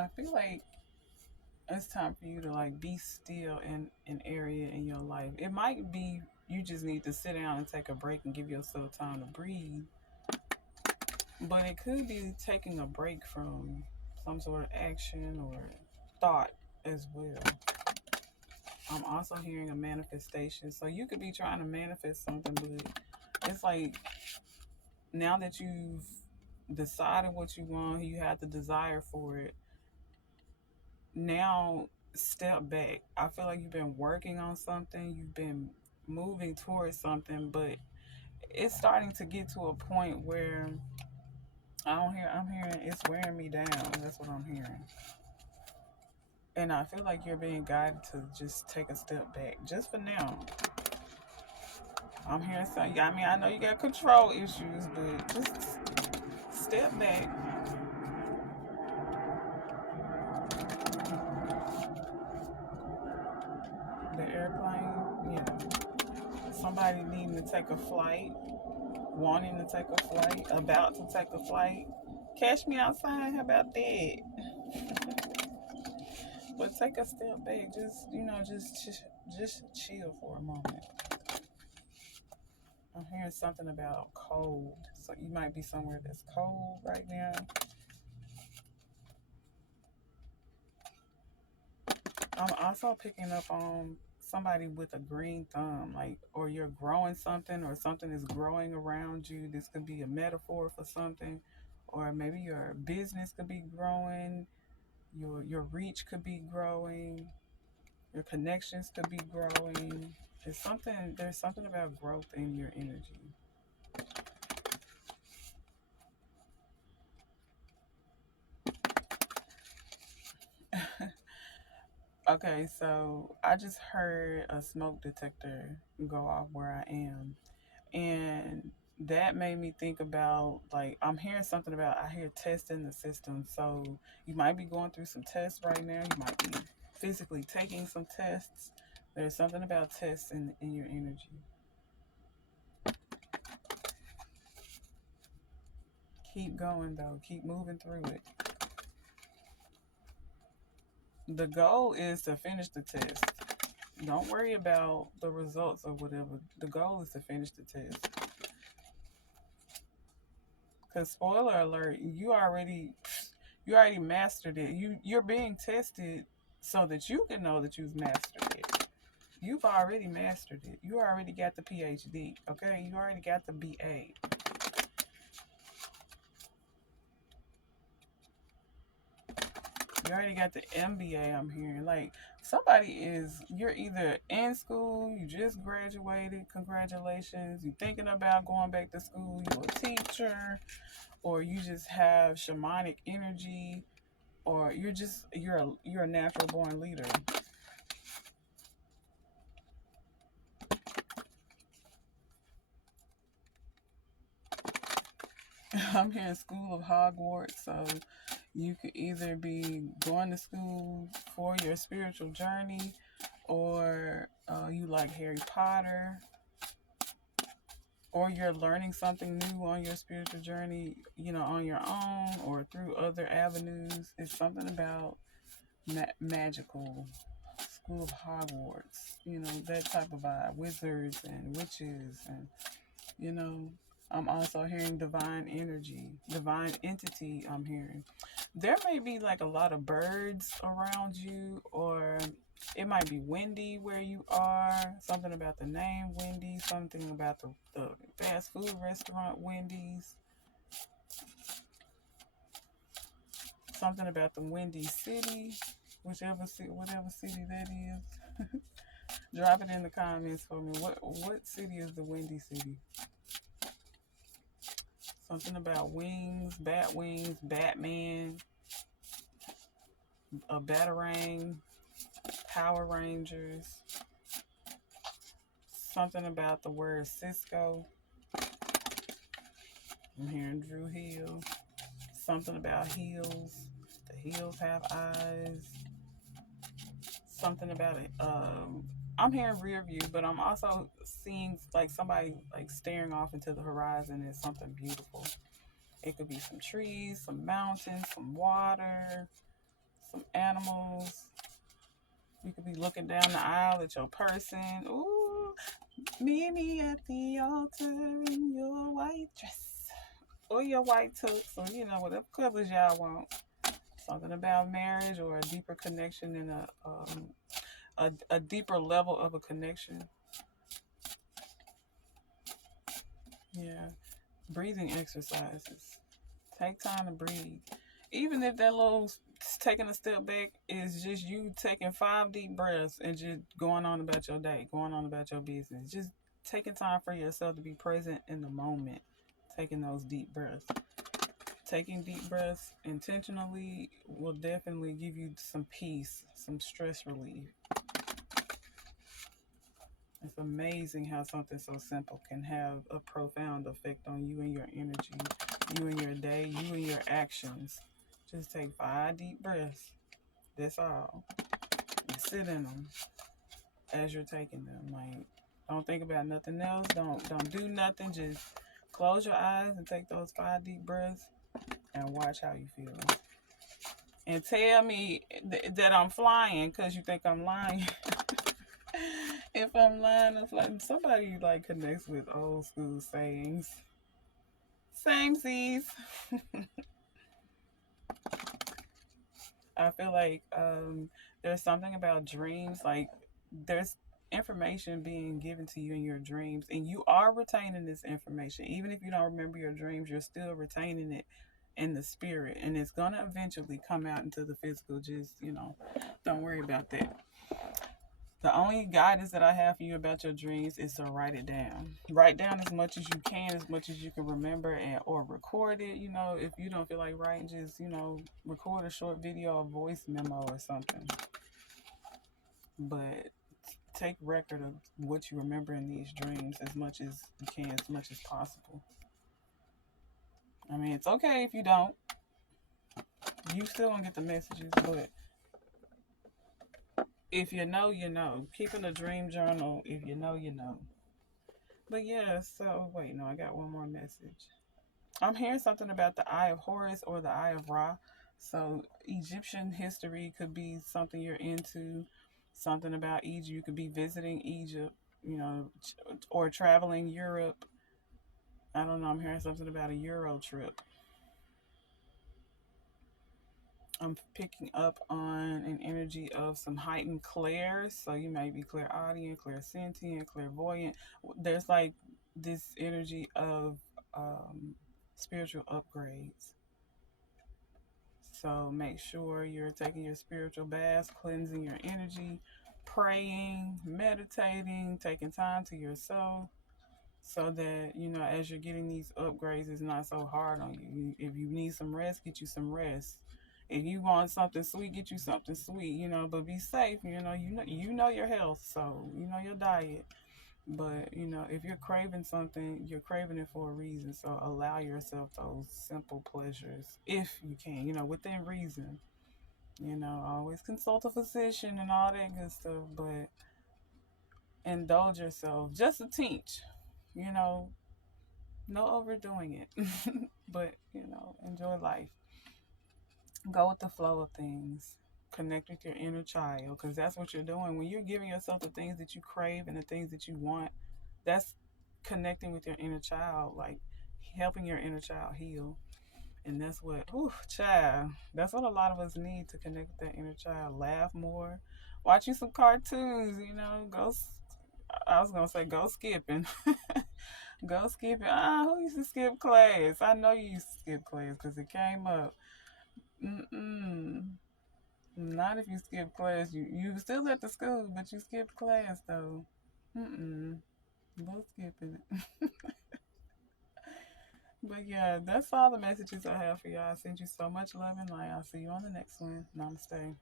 I feel like it's time for you to like be still in an area in your life. It might be you just need to sit down and take a break and give yourself time to breathe. But it could be taking a break from some sort of action or thought as well. I'm also hearing a manifestation. So you could be trying to manifest something, but it's like now that you've decided what you want, you have the desire for it. Now step back. I feel like you've been working on something, you've been moving towards something, but it's starting to get to a point where I'm hearing it's wearing me down. That's what I'm hearing. And I feel like you're being guided to just take a step back, just for now. I'm hearing something. I mean, I know you got control issues, but just step back. The airplane, yeah. Somebody needing to take a flight, wanting to take a flight, about to take a flight. Catch me outside. How about that? But take a step back. Just chill for a moment. I'm hearing something about cold. So you might be somewhere that's cold right now. I'm also picking up on somebody with a green thumb, like, or you're growing something, or something is growing around you. This could be a metaphor for something, or maybe your business could be growing, your reach could be growing, your connections could be growing. There's something about growth in your energy. Okay, so I just heard a smoke detector go off where I am. And that made me think about, like, I'm hearing something about, I hear tests in the system. So you might be going through some tests right now. You might be physically taking some tests. There's something about tests in your energy. Keep going though. Keep moving through it. The goal is to finish the test. Don't worry about the results or whatever. The goal is to finish the test. Cause spoiler alert, you already mastered it. You're being tested so that you can know that you've mastered it. You've already mastered it. You already got the PhD. Okay, you already got the BA. You already got the MBA. I'm hearing like you're either in school, you just graduated, congratulations. You're thinking about going back to school. You're a teacher, or you just have shamanic energy, or you're a natural born leader. I'm here in School of Hogwarts, so you could either be going to school for your spiritual journey, or you like Harry Potter, or you're learning something new on your spiritual journey, on your own or through other avenues. It's something about magical. School of Hogwarts, that type of vibe. Wizards and witches, and you know, I'm also hearing divine energy, divine entity. I'm hearing there may be like a lot of birds around you, or it might be windy where you are. Something about the name Wendy, something about the fast food restaurant Wendy's, something about the Windy City, whatever city that is. Drop it in the comments for me. What city is the Windy City? Something about wings, bat wings, Batman, a Batarang, Power Rangers. Something about the word Cisco. I'm hearing Drew Hill. Something about heels. The heels have eyes. Something about it. I'm hearing rear view, but I'm also seeing like somebody like staring off into the horizon as something beautiful. It could be some trees, some mountains, some water. some animals. You could be looking down the aisle at your person. Ooh, meet me at the altar in your white dress or your white tux, or whatever colors y'all want. Something about marriage or a deeper connection and a deeper level of a connection. Yeah, breathing exercises. Take time to breathe. Even if that little taking a step back is just you taking 5 deep breaths and just going on about your day, going on about your business. Just taking time for yourself to be present in the moment. Taking those deep breaths. Taking deep breaths intentionally will definitely give you some peace, some stress relief. It's amazing how something so simple can have a profound effect on you and your energy, you and your day, you and your actions. Just take 5 deep breaths. That's all. And sit in them as you're taking them. Like, don't think about nothing else. Don't do nothing. Just close your eyes and take those 5 deep breaths and watch how you feel. And tell me that I'm flying because you think I'm lying. If I'm lying, I'm flying. Somebody like connects with old school sayings. Same seas. I feel like there's something about dreams. Like there's information being given to you in your dreams, and you are retaining this information. Even if you don't remember your dreams, you're still retaining it in the spirit, and it's gonna eventually come out into the physical. Just don't worry about that. The only guidance that I have for you about your dreams is to write it down. Write down as much as you can, as much as you can remember, or record it. If you don't feel like writing, just record a short video or voice memo or something. But take record of what you remember in these dreams as much as you can, as much as possible. I mean, it's okay if you don't. You still don't get the messages, but if you know, you know. Keeping a dream journal, if you know, you know. But yeah, so wait, no, I got one more message. I'm hearing something about the Eye of Horus or the Eye of Ra. So Egyptian history could be something you're into. Something about Egypt. You could be visiting Egypt, or traveling Europe. I don't know. I'm hearing something about a Euro trip. I'm picking up on an energy of some heightened clairs. So you may be clairaudient, clairsentient, clairvoyant. There's like this energy of spiritual upgrades. So make sure you're taking your spiritual baths, cleansing your energy, praying, meditating, taking time to yourself so that, as you're getting these upgrades, it's not so hard on you. If you need some rest, get you some rest. If you want something sweet, get you something sweet, but be safe, you know your health, so you know your diet. But, if you're craving something, you're craving it for a reason. So allow yourself those simple pleasures if you can, within reason. Always consult a physician and all that good stuff, but indulge yourself just a tinge, no overdoing it. But, enjoy life. Go with the flow of things. Connect with your inner child, because that's what you're doing. When you're giving yourself the things that you crave and the things that you want, that's connecting with your inner child, like helping your inner child heal. And that's what, child, that's what a lot of us need to connect with that inner child. Laugh more, watch you some cartoons, I was going to say go skipping. Go skipping. Who used to skip class? I know you used to skip class because it came up. Mm-mm. Not if you skip class. You still at the school, but you skipped class though. Mm-mm. No skipping it. But yeah, that's all the messages I have for y'all. I send you so much love and light. I'll see you on the next one. Namaste.